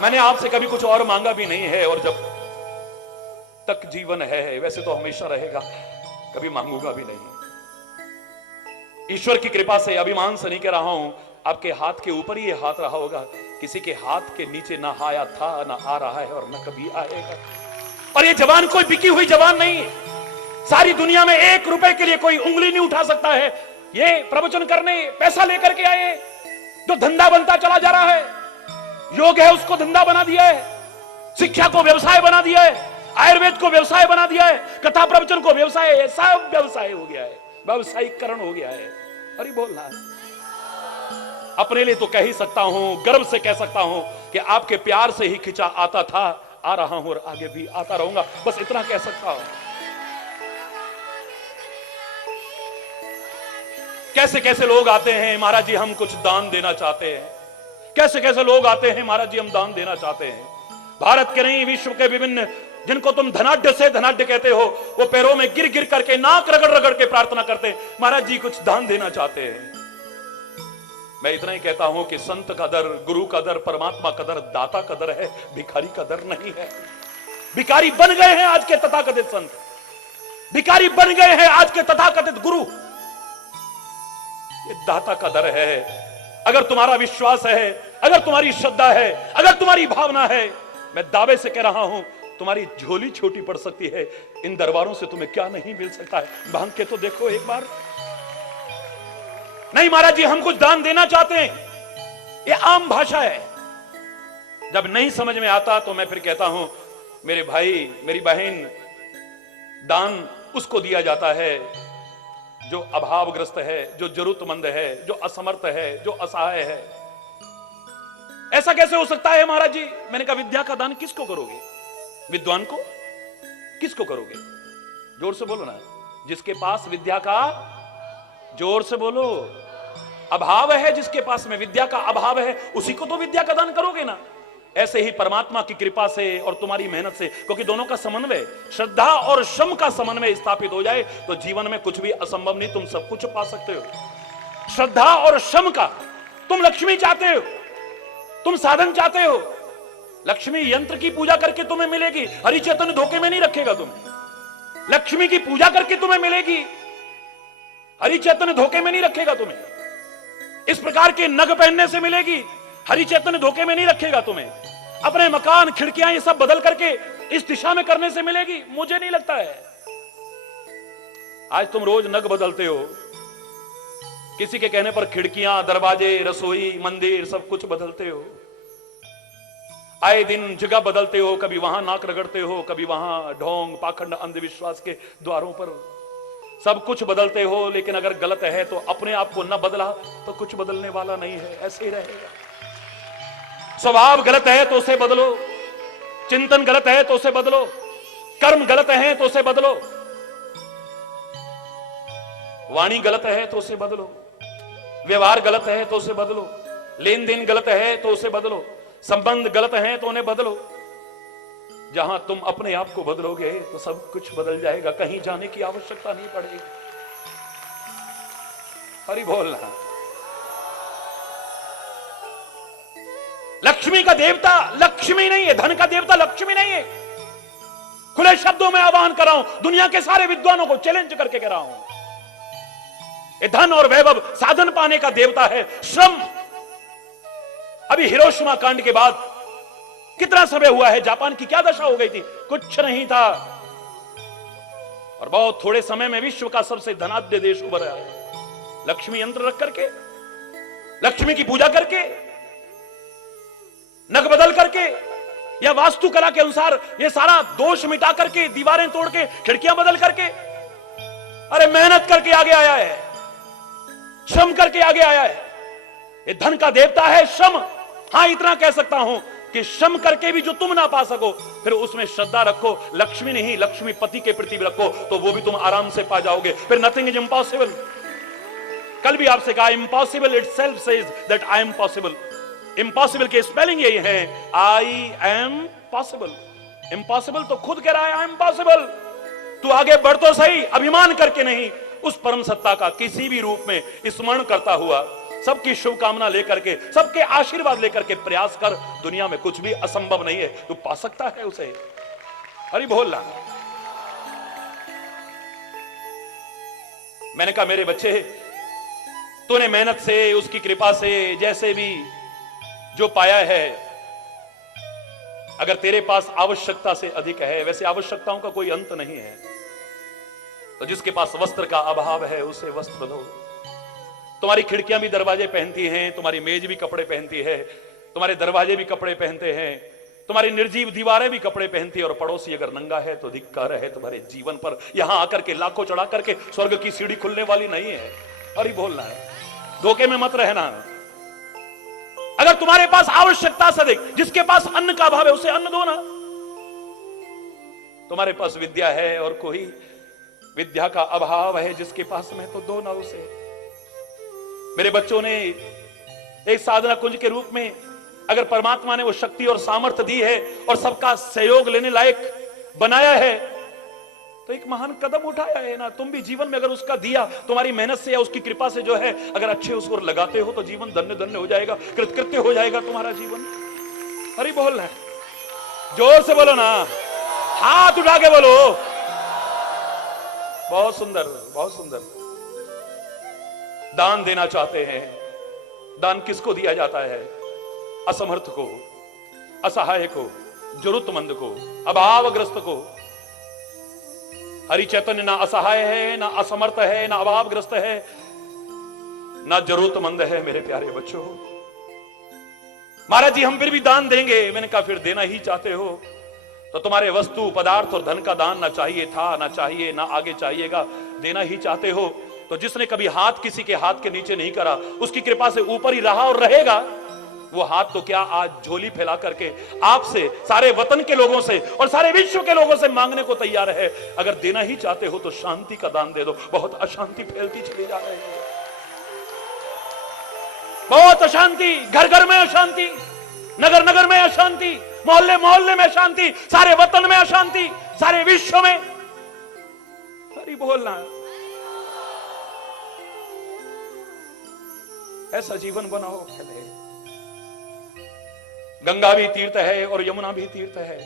मैंने आपसे कभी कुछ और मांगा भी नहीं है, और जब तक जीवन है, वैसे तो हमेशा रहेगा, कभी मांगूंगा भी नहीं। ईश्वर की कृपा से, अभिमान से नहीं कह रहा हूं, आपके हाथ के ऊपर ही ये हाथ रहा होगा, किसी के हाथ के नीचे ना आया था, ना आ रहा है, और न कभी आएगा। और ये जवान कोई बिकी हुई जवान नहीं है। सारी दुनिया में 1 रुपए के लिए कोई उंगली नहीं उठा सकता है। ये प्रवचन करने पैसा लेकर के आए, जो धंधा बनता चला जा रहा है। योग है उसको धंधा बना दिया है, शिक्षा को व्यवसाय बना दिया है, आयुर्वेद को व्यवसाय बना दिया है, कथा प्रवचन को व्यवसाय है, सब व्यवसाय हो गया है, व्यवसायीकरण हो गया है। अरे बोलना, अपने लिए तो कह ही सकता हूं, गर्व से कह सकता हूं कि आपके प्यार से ही खिंचा आता था, आ रहा हूं और आगे भी आता रहूंगा, बस इतना कह सकता हूं। कैसे कैसे लोग आते हैं, महाराज जी हम कुछ दान देना चाहते हैं। कैसे कैसे लोग आते हैं, महाराज जी हम दान देना चाहते हैं। भारत के नहीं, विश्व के विभिन्न जिनको तुम धनाढ्य से धनाढ्य कहते हो, वो पैरों में गिर गिर करके, नाक रगड़ रगड़ के प्रार्थना करते हैं, महाराज जी कुछ दान देना चाहते हैं। मैं इतना ही कहता हूं कि संत का दर, गुरु का दर, परमात्मा का दर, दाता का दर है, भिखारी का दर नहीं है। भिखारी बन गए हैं आज के तथाकथित संत, भिखारी बन गए हैं आज के तथाकथित गुरु। ये दाता का दर है। अगर तुम्हारा विश्वास है, अगर तुम्हारी श्रद्धा है, अगर तुम्हारी भावना है, मैं दावे से कह रहा हूं तुम्हारी झोली छोटी पड़ सकती है। इन दरबारों से तुम्हें क्या नहीं मिल सकता है, भांग के तो देखो एक बार। नहीं महाराज जी हम कुछ दान देना चाहते हैं, ये आम भाषा है। जब नहीं समझ में आता तो मैं फिर कहता हूं मेरे भाई, मेरी बहन, दान उसको दिया जाता है जो अभावग्रस्त है, जो जरूरतमंद है, जो असमर्थ है, जो असहाय है। ऐसा कैसे हो सकता है महाराज जी? मैंने कहा विद्या का दान किसको करोगे? विद्वान को? किसको करोगे? जोर से बोलो ना, जिसके पास विद्या का, जोर से बोलो, अभाव है, जिसके पास में विद्या का अभाव है, उसी को तो विद्या का दान करोगे ना। ऐसे ही परमात्मा की कृपा से और तुम्हारी मेहनत से, क्योंकि दोनों का समन्वय, श्रद्धा और श्रम का समन्वय स्थापित हो जाए तो जीवन में कुछ भी असंभव नहीं, तुम सब कुछ पा सकते हो। श्रद्धा और श्रम का, तुम लक्ष्मी चाहते हो, तुम साधन चाहते हो, लक्ष्मी यंत्र की पूजा करके तुम्हें मिलेगी, हरिचेतन धोखे में नहीं रखेगा तुम्हें। लक्ष्मी की पूजा करके तुम्हें मिलेगी, हरिचेतन धोखे में नहीं रखेगा तुम्हें। इस प्रकार के नग पहनने से मिलेगी, हरिचेतन धोखे में नहीं रखेगा तुम्हें। अपने मकान, खिड़कियां ये सब बदल करके इस दिशा में करने से मिलेगी, मुझे नहीं लगता है। आज तुम रोज नग बदलते हो, किसी के कहने पर खिड़कियां, दरवाजे, रसोई, मंदिर सब कुछ बदलते हो। आए दिन जगह बदलते हो, कभी वहां नाक रगड़ते हो, कभी वहां ढोंग, पाखंड, अंधविश्वास के द्वारों पर सब कुछ बदलते हो। लेकिन अगर गलत है तो अपने आप को न बदला तो कुछ बदलने वाला नहीं है, ऐसे ही रहेगा। स्वभाव गलत है तो उसे बदलो, चिंतन गलत है तो उसे बदलो, कर्म गलत है तो उसे बदलो, वाणी गलत है तो उसे बदलो, व्यवहार गलत है तो उसे बदलो, लेन देन गलत है तो उसे बदलो, संबंध गलत है तो उन्हें बदलो। जहां तुम अपने आप को बदलोगे तो सब कुछ बदल जाएगा, कहीं जाने की आवश्यकता नहीं पड़ेगी। हरि बोलना। लक्ष्मी का देवता लक्ष्मी नहीं है, धन का देवता लक्ष्मी नहीं है। खुले शब्दों में आह्वान कर रहा हूं, दुनिया के सारे विद्वानों को चैलेंज करके कह रहा हूं, ये धन और वैभव साधन पाने का देवता है, श्रम। अभी हिरोशिमा कांड के बाद कितना समय हुआ है, जापान की क्या दशा हो गई थी? कुछ नहीं था, और बहुत थोड़े समय में विश्व का सबसे धनाढ्य देश उभर आया। लक्ष्मी यंत्र रख करके, लक्ष्मी की पूजा करके, नग बदल करके, या वास्तुकला के अनुसार ये सारा दोष मिटा करके, दीवारें तोड़ के, खिड़कियां बदल करके, अरे मेहनत करके आगे आया है, श्रम करके आगे आया है। ये धन का देवता है श्रम। हां इतना कह सकता हूं कि श्रम करके भी जो तुम ना पा सको, फिर उसमें श्रद्धा रखो, लक्ष्मी नहीं लक्ष्मी पति के प्रति रखो, तो वो भी तुम आराम से पा जाओगे। फिर नथिंग इज इम्पॉसिबल। कल भी आपसे कहा, impossible itself says that I am possible. Impossible के स्पेलिंग यही है, आई एम पॉसिबल। इम्पॉसिबल तो खुद कह रहा है आई एम पॉसिबल। तू आगे बढ़ तो सही, अभिमान करके नहीं, उस परम सत्ता का किसी भी रूप में स्मरण करता हुआ, सबकी शुभकामना लेकर के, सबके आशीर्वाद लेकर के प्रयास कर। दुनिया में कुछ भी असंभव नहीं है, तू पा सकता है उसे। हरि बोलना। मैंने कहा मेरे बच्चे, तूने मेहनत से, उसकी कृपा से, जैसे भी जो पाया है, अगर तेरे पास आवश्यकता से अधिक है, वैसे आवश्यकताओं का कोई अंत नहीं है, तो जिसके पास वस्त्र का अभाव है उसे वस्त्र दो। तुम्हारी खिड़कियां भी दरवाजे पहनती हैं, तुम्हारी मेज भी कपड़े पहनती है, तुम्हारे दरवाजे भी कपड़े पहनते हैं, तुम्हारी निर्जीव दीवारें भी कपड़े पहनती है, और पड़ोसी अगर नंगा है तो धिक्कार है तुम्हारे जीवन पर। यहां आकर के लाखों चढ़ा करके स्वर्ग की सीढ़ी खुलने वाली नहीं है। अरे बोलना है, धोखे में मत रहना। अगर तुम्हारे पास आवश्यकता से अधिक, जिसके पास अन्न का अभाव है उसे अन्न दो ना। तुम्हारे पास विद्या है और कोई विद्या का अभाव है जिसके पास में, तो दो ना उसे। मेरे बच्चों ने एक साधना कुंज के रूप में, अगर परमात्मा ने वो शक्ति और सामर्थ्य दी है और सबका सहयोग लेने लायक बनाया है तो एक महान कदम उठाया है ना। तुम भी जीवन में अगर उसका दिया तुम्हारी मेहनत से या उसकी कृपा से जो है अगर अच्छे उसको लगाते हो तो जीवन धन्य धन्य हो जाएगा, कृतकृत्य हो जाएगा तुम्हारा जीवन। हरि बोल है, जोर से बोलो ना, हाथ उठा के बोलो। बहुत सुंदर, बहुत सुंदर। दान देना चाहते हैं, दान किसको दिया जाता है? असमर्थ को, असहाय को, जरूरतमंद को, अभावग्रस्त को। हरि चैतन्य ना असहाय है, ना असमर्थ है, ना अभावग्रस्त है, ना जरूरतमंद है। मेरे प्यारे बच्चों, महाराज जी हम फिर भी दान देंगे। मैंने कहा फिर देना ही चाहते हो तो तुम्हारे वस्तु पदार्थ और धन का दान ना चाहिए था, ना चाहिए, ना आगे चाहिएगा, देना ही चाहते हो तो जिसने कभी हाथ किसी के हाथ के नीचे नहीं करा, उसकी कृपा से ऊपर ही रहा और रहेगा, वो हाथ तो क्या आज झोली फैला करके आपसे, सारे वतन के लोगों से और सारे विश्व के लोगों से मांगने को तैयार है। अगर देना ही चाहते हो तो शांति का दान दे दो। बहुत अशांति फैलती चली जा रही है, बहुत अशांति, घर घर में अशांति, नगर नगर में अशांति, मोहल्ले मोहल्ले में अशांति, सारे वतन में अशांति, सारे विश्व में। हरि बोलना, ऐसा जीवन बनाओ पहले। गंगा भी तीर्थ है और यमुना भी तीर्थ है,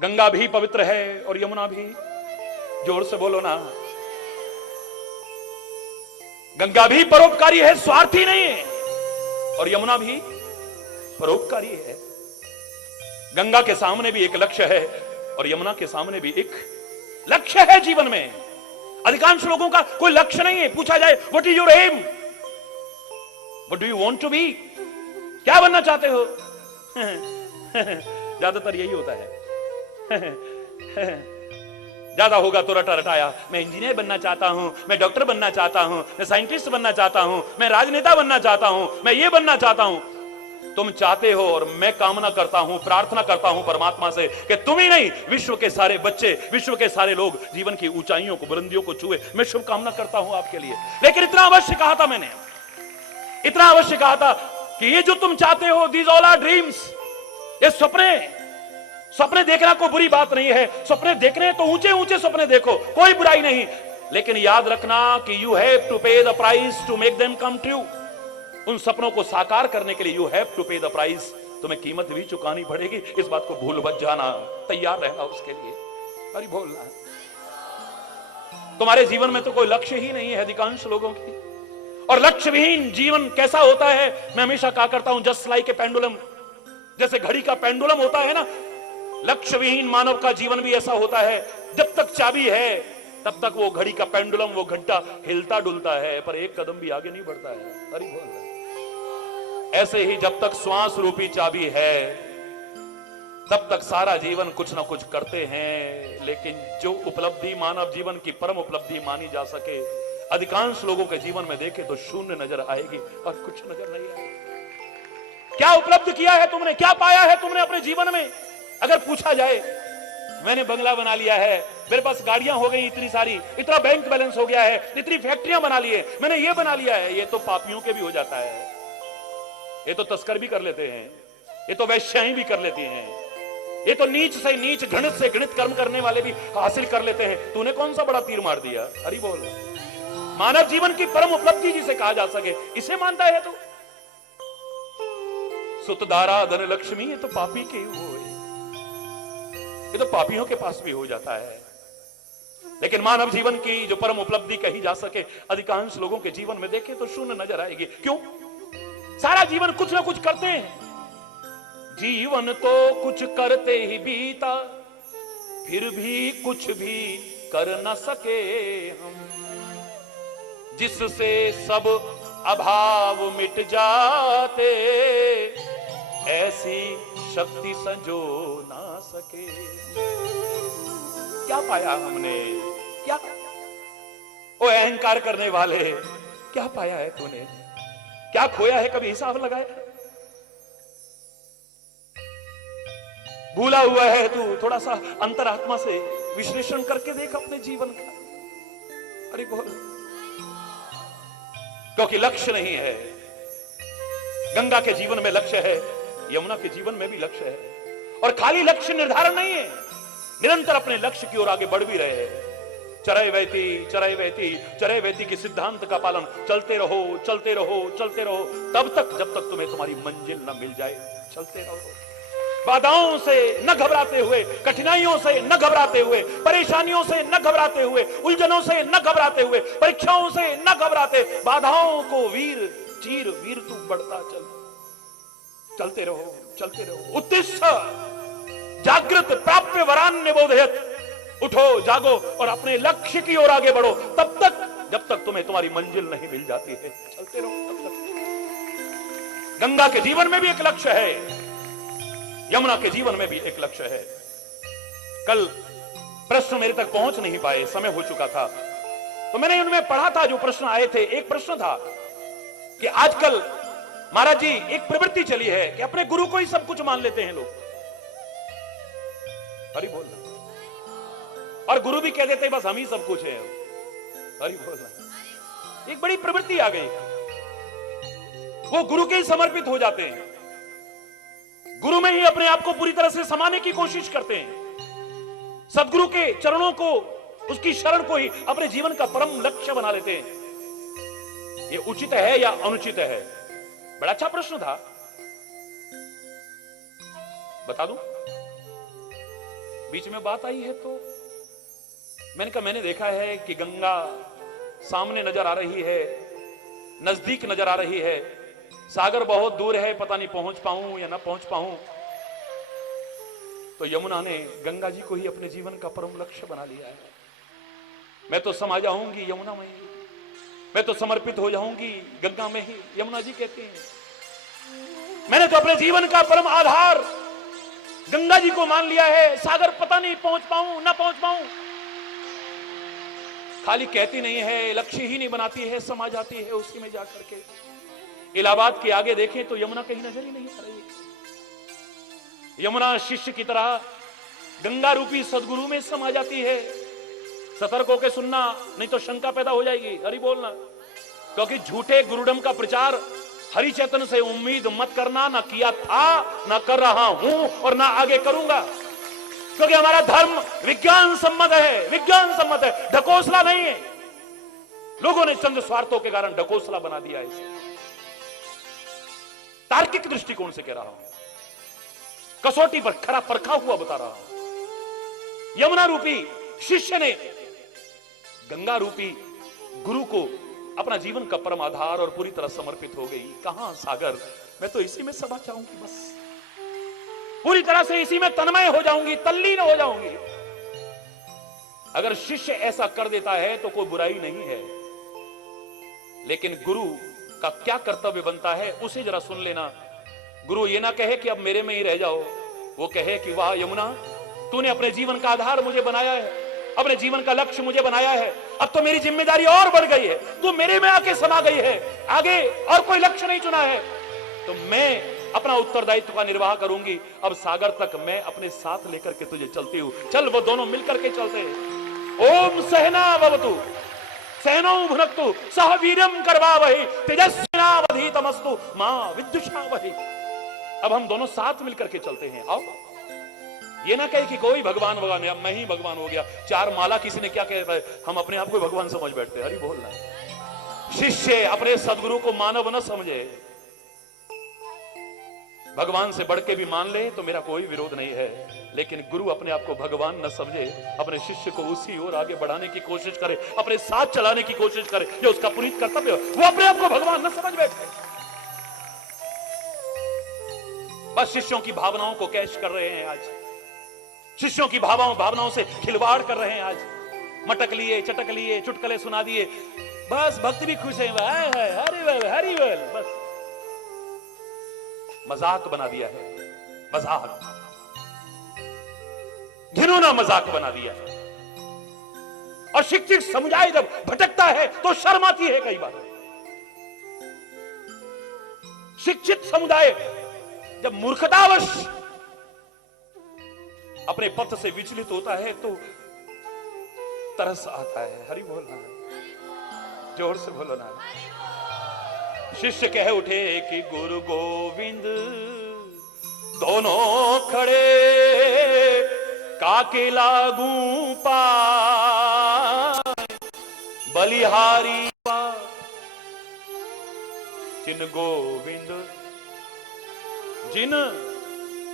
गंगा भी पवित्र है और यमुना भी, जोर से बोलो ना, गंगा भी परोपकारी है, स्वार्थी नहीं है, और यमुना भी परोपकारी है। गंगा के सामने भी एक लक्ष्य है और यमुना के सामने भी एक लक्ष्य है जीवन में। अधिकांश लोगों का कोई लक्ष्य नहीं है। पूछा जाए what is your aim, what do you want to be, क्या बनना चाहते हो? ज्यादातर यही होता है। ज्यादा होगा तो रटा रटाया, मैं इंजीनियर बनना चाहता हूं, मैं डॉक्टर बनना चाहता हूं, मैं साइंटिस्ट बनना चाहता हूं, मैं राजनेता बनना चाहता हूं, मैं ये बनना चाहता हूं। तुम चाहते हो और मैं कामना करता हूं, प्रार्थना करता हूं परमात्मा से कि तुम ही नहीं, विश्व के सारे बच्चे, विश्व के सारे लोग जीवन की ऊंचाइयों को, बुलंदियों को छुए। मैं शुभ कामना करता हूं आपके लिए। लेकिन इतना अवश्य कहा था मैंने, इतना अवश्य कहा था कि ये जो तुम चाहते हो, दीज ऑल आर ड्रीम्स, ये सपने। सपने देखना कोई बुरी बात नहीं है, सपने देखने तो ऊंचे ऊंचे सपने देखो, कोई बुराई नहीं, लेकिन याद रखना कि you have to pay the price to make them come true. उन सपनों को साकार करने के लिए you have to pay the price, तुम्हें कीमत भी चुकानी पड़ेगी। इस बात को भूल मत जाना, तैयार रहना उसके लिए। अरे बोलना, तुम्हारे जीवन में तो कोई लक्ष्य ही नहीं है अधिकांश लोगों की, और लक्ष्य विहीन जीवन कैसा होता है? मैं हमेशा कहा करता हूं, जस्ट लाइक ए पेंडुलम, जैसे घड़ी का पेंडुलम होता है ना, लक्ष्य विहीन मानव का जीवन भी ऐसा होता है। जब तक चाबी है तब तक वो घड़ी का पेंडुलम, वो घंटा हिलता डुलता है, पर एक कदम भी आगे नहीं बढ़ता है। अरे बोल, ऐसे ही जब तक श्वास रूपी चाबी है तब तक सारा जीवन कुछ ना कुछ करते हैं, लेकिन जो उपलब्धि मानव जीवन की परम उपलब्धि मानी जा सके, अधिकांश लोगों के जीवन में देखे तो शून्य नजर आएगी और कुछ नजर नहीं आएगी। क्या उपलब्ध किया है तुमने, क्या पाया है तुमने अपने जीवन में? अगर पूछा जाए, मैंने बंगला बना लिया है, मेरे पास गाड़ियां हो गई इतनी सारी, इतना बैंक बैलेंस हो गया है, इतनी फैक्ट्रियां बना ली है, मैंने ये बना लिया है, ये तो पापियों के भी हो जाता है, ये तो तस्कर भी कर लेते हैं, ये तो वैश्याएं भी कर लेती हैं, ये तो नीच से नीच, घृणित से घृणित कर्म करने वाले भी हासिल कर लेते हैं। तूने कौन सा बड़ा तीर मार दिया? अरे बोल, मानव जीवन की परम उपलब्धि जिसे कहा जा सके, इसे मानता है तो सुतदारा धन लक्ष्मी, ये तो पापी के वो है, ये तो पापियों के पास भी हो जाता है। लेकिन मानव जीवन की जो परम उपलब्धि कही जा सके, अधिकांश लोगों के जीवन में देखे तो शून्य नजर आएगी। क्यों? सारा जीवन कुछ ना कुछ करते हैं, जीवन तो कुछ करते ही बीता, फिर भी कुछ भी कर न सके हम, जिससे सब अभाव मिट जाते, ऐसी शक्ति संजो ना सके। क्या पाया हमने? क्या ओ अहंकार करने वाले, क्या पाया है तूने? क्या खोया है? कभी हिसाब लगाया? भूला हुआ है तू? थोड़ा सा अंतरात्मा से विश्लेषण करके देख अपने जीवन का। अरे बोल, क्योंकि लक्ष्य नहीं है। गंगा के जीवन में लक्ष्य है, यमुना के जीवन में भी लक्ष्य है, और खाली लक्ष्य निर्धारण नहीं है, निरंतर अपने लक्ष्य की ओर आगे बढ़ भी रहे हैं। चरय वैती के सिद्धांत का पालन चलते रहो, चलते रहो, चलते रहो, तब तक जब तक तुम्हें तुम्हारी मंजिल न मिल जाए। चलते रहो, बाधाओं से न घबराते हुए, कठिनाइयों से न घबराते हुए, परेशानियों से न घबराते हुए, उलझनों से न घबराते हुए, परीक्षाओं से न घबराते, बाधाओं को वीर चीर वीर तू बढ़ता चल। चलते रहो, चलते रहो। उत्तिष्ठ जागृत प्राप्य वरान्य बोधयत। उठो, जागो और अपने लक्ष्य की ओर आगे बढ़ो, तब तक जब तक तुम्हें तुम्हारी मंजिल नहीं मिल जाती है। चलते रहो तब तक। गंगा के जीवन में भी एक लक्ष्य है, यमुना के जीवन में भी एक लक्ष्य है। कल प्रश्न मेरे तक पहुंच नहीं पाए, समय हो चुका था, तो मैंने उनमें पढ़ा था जो प्रश्न आए थे। एक प्रश्न था कि आजकल महाराज जी एक प्रवृत्ति चली है कि अपने गुरु को ही सब कुछ मान लेते हैं लोग। हरि बोल रहे, और गुरु भी कह देते हैं बस हम ही सब कुछ है। हरि बोल रहे, एक बड़ी प्रवृत्ति आ गई, वो गुरु के ही समर्पित हो जाते हैं, गुरु में ही अपने आप को पूरी तरह से समाने की कोशिश करते हैं, सदगुरु के चरणों को, उसकी शरण को ही अपने जीवन का परम लक्ष्य बना लेते हैं। ये उचित है या अनुचित है? बड़ा अच्छा प्रश्न था, बता दूं? बीच में बात आई है तो मैंने कहा मैंने देखा है कि गंगा सामने नजर आ रही है, नजदीक नजर आ रही है, सागर बहुत दूर है, पता नहीं पहुंच पाऊं या ना पहुंच पाऊं। तो यमुना ने गंगा जी को ही अपने जीवन का परम लक्ष्य बना लिया है। मैं तो समा जाऊंगी यमुना में ही, मैं तो समर्पित हो जाऊंगी गंगा में ही, यमुना जी कहती हैं। मैंने तो अपने जीवन का परम आधार गंगा जी को मान लिया है, सागर पता नहीं पहुंच पाऊं ना पहुंच पाऊं। खाली कहती नहीं है, लक्ष्य ही नहीं बनाती है, समा जाती है उसी में जाकर के। इलाहाबाद के आगे देखें तो यमुना कहीं नजर ही नहीं आ रही। यमुना शिष्य की तरह गंगा रूपी सदगुरु में समा जाती है। सतर्क होकर सुनना, नहीं तो शंका पैदा हो जाएगी। हरि बोलना, क्योंकि झूठे गुरुडम का प्रचार हरि चैतन्य से उम्मीद मत करना, ना किया था, ना कर रहा हूं और ना आगे करूंगा। क्योंकि हमारा धर्म विज्ञान सम्मत है, विज्ञान सम्मत है, ढकोसला नहीं है। लोगों ने चंद स्वार्थों के कारण ढकोसला बना दिया है इसे। तार्किक दृष्टिकोण से कह रहा हूं, कसौटी पर खरा परखा हुआ बता रहा हूं। यमुना रूपी शिष्य ने गंगा रूपी गुरु को अपना जीवन का परम आधार और पूरी तरह समर्पित हो गई। कहां सागर, मैं तो इसी में समा चाहूंगी, बस पूरी तरह से इसी में तन्मय हो जाऊंगी, तल्लीन हो जाऊंगी। अगर शिष्य ऐसा कर देता है तो कोई बुराई नहीं है, लेकिन गुरु का क्या कर्तव्य बनता है उसे जरा सुन लेना। गुरु ये ना कहे कि अब मेरे में ही रह जाओ, वो कहे कि वाह यमुना, तूने अपने जीवन का आधार मुझे बनाया है, अपने जीवन का लक्ष्य मुझे बनाया है, अब तो मेरी जिम्मेदारी और बढ़ गई है, तू मेरे में आके समा गई है, आगे और कोई लक्ष्य नहीं चुना है, तो मैं अपना उत्तरदायित्व का निर्वाह करूंगी। अब सागर तक मैं अपने साथ लेकर के तुझे चलती हूं, चल। वो दोनों मिलकर के चलते हैं। ओम सहना भवतु सहनौ भुनक्तु सह वीर्यं करवावहै तेजस्विनावधीतमस्तु मां विद्विषावहै। अब हम दोनों साथ मिलकर के चलते हैं। आओ, ये ना कहे कि कोई भगवान भगवान, अब मैं ही भगवान हो गया। चार माला किसी ने क्या कहता है, हम अपने आप को भगवान समझ बैठते। हरि बोलना। शिष्य अपने सदगुरु को मानव न समझे, भगवान से बढ़ के भी मान ले तो मेरा कोई विरोध नहीं है, लेकिन गुरु अपने आप को भगवान न समझे, अपने शिष्य को उसी ओर आगे बढ़ाने की कोशिश करे, अपने साथ चलाने की कोशिश करे, जो उसका पुनीत कर्तव्य हो, वो अपने आप को भगवान न समझ बैठे। बस शिष्यों की भावनाओं को कैश कर रहे हैं आज, शिष्यों की भावनाओं से खिलवाड़ कर रहे हैं आज। मटक लिए, चटक लिए, चुटकले सुना दिए, बस भक्त भी खुश है, हरि हरि बोल, बस मजाक बना दिया है, मजाक, घिनौना मजाक बना दिया है। और शिक्षित समुदाय जब भटकता है तो शर्म आती है। कई बार शिक्षित समुदाय जब मूर्खतावश अपने पथ से विचलित होता है तो तरस आता है। हरि बोलना, जोर से बोलो ना। शिष्य कह उठे कि गुरु गोविंद दोनों खड़े, का आके लागू पाए बलिहारी पाए जिन गोविंद जिन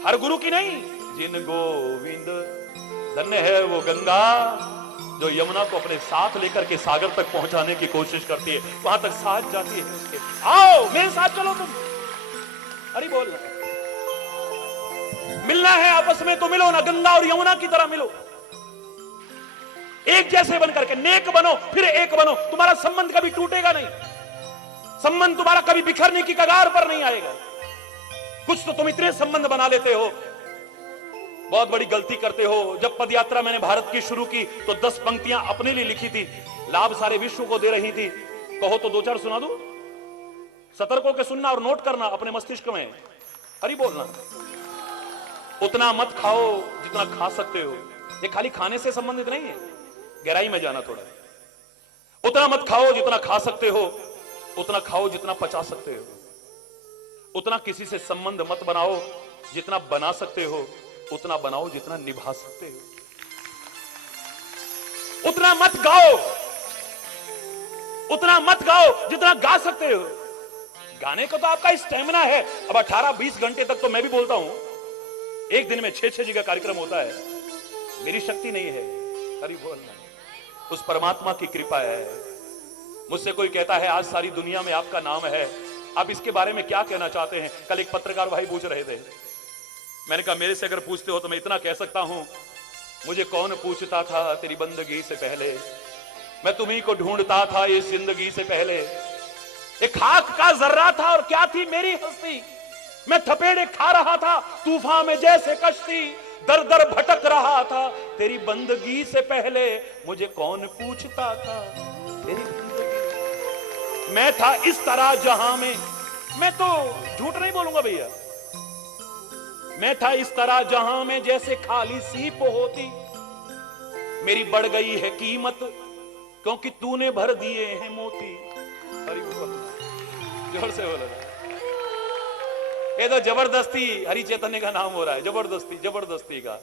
हर गुरु की नहीं जिन गोविंद। धन्य है वो गंगा जो यमुना को अपने साथ लेकर के सागर तक पहुंचाने की कोशिश करती है, वहां तक साथ जाती है उसके। आओ मेरे साथ चलो तुम, हरि बोल। मिलना है आपस में तो मिलो ना, गंगा और यमुना की तरह मिलो, एक जैसे बनकर के नेक बनो, फिर एक बनो। तुम्हारा संबंध कभी टूटेगा नहीं, संबंध तुम्हारा कभी बिखरने की कगार पर नहीं आएगा। कुछ तो तुम इतने संबंध बना लेते हो, बहुत बड़ी गलती करते हो। जब पद यात्रा मैंने भारत की शुरू की तो 10 पंक्तियां अपने लिए लिखी थी, लाभ सारे विश्व को दे रही थी। कहो तो 2-4 सुना दूं? सतर्क होकर सुनना और नोट करना अपने मस्तिष्क में, हरि बोलना। उतना मत खाओ जितना खा सकते हो, ये खाली खाने से संबंधित नहीं है, गहराई में जाना थोड़ा। उतना मत खाओ जितना खा सकते हो, उतना खाओ जितना पचा सकते हो। उतना किसी से संबंध मत बनाओ जितना बना सकते हो, उतना बनाओ जितना निभा सकते हो। उतना मत गाओ जितना गा सकते हो। गाने को तो आपका स्टेमिना है। अब 18-20 घंटे तक तो मैं भी बोलता हूं, एक दिन में 6-6 जी का कार्यक्रम होता है। मेरी शक्ति नहीं है, हरि बोलना, उस परमात्मा की कृपा है। मुझसे कोई कहता है आज सारी दुनिया में आपका नाम है, आप इसके बारे में क्या कहना चाहते हैं? कल एक पत्रकार भाई पूछ रहे थे, मैंने कहा मेरे से अगर पूछते हो तो मैं इतना कह सकता हूं, मुझे कौन पूछता था तेरी बंदगी से पहले, मैं तुम्ही को ढूंढता था ये जिंदगी से पहले। एक खाक का जर्रा था और क्या थी मेरी हस्ती, मैं थपेड़े खा रहा था तूफान में जैसे कश्ती, दर दर भटक रहा था तेरी बंदगी से पहले, मुझे कौन पूछता था तेरी बंदगी। मैं था इस तरह जहां में, मैं तो झूठ नहीं बोलूंगा भैया, मैं था इस तरह जहां में जैसे खाली सीप होती, मेरी बढ़ गई है कीमत क्योंकि तूने भर दिए हैं मोती। हरि बोल, जोर से बोलो। ये तो जबरदस्ती हरि चैतन्य का नाम हो रहा है, जबरदस्ती का।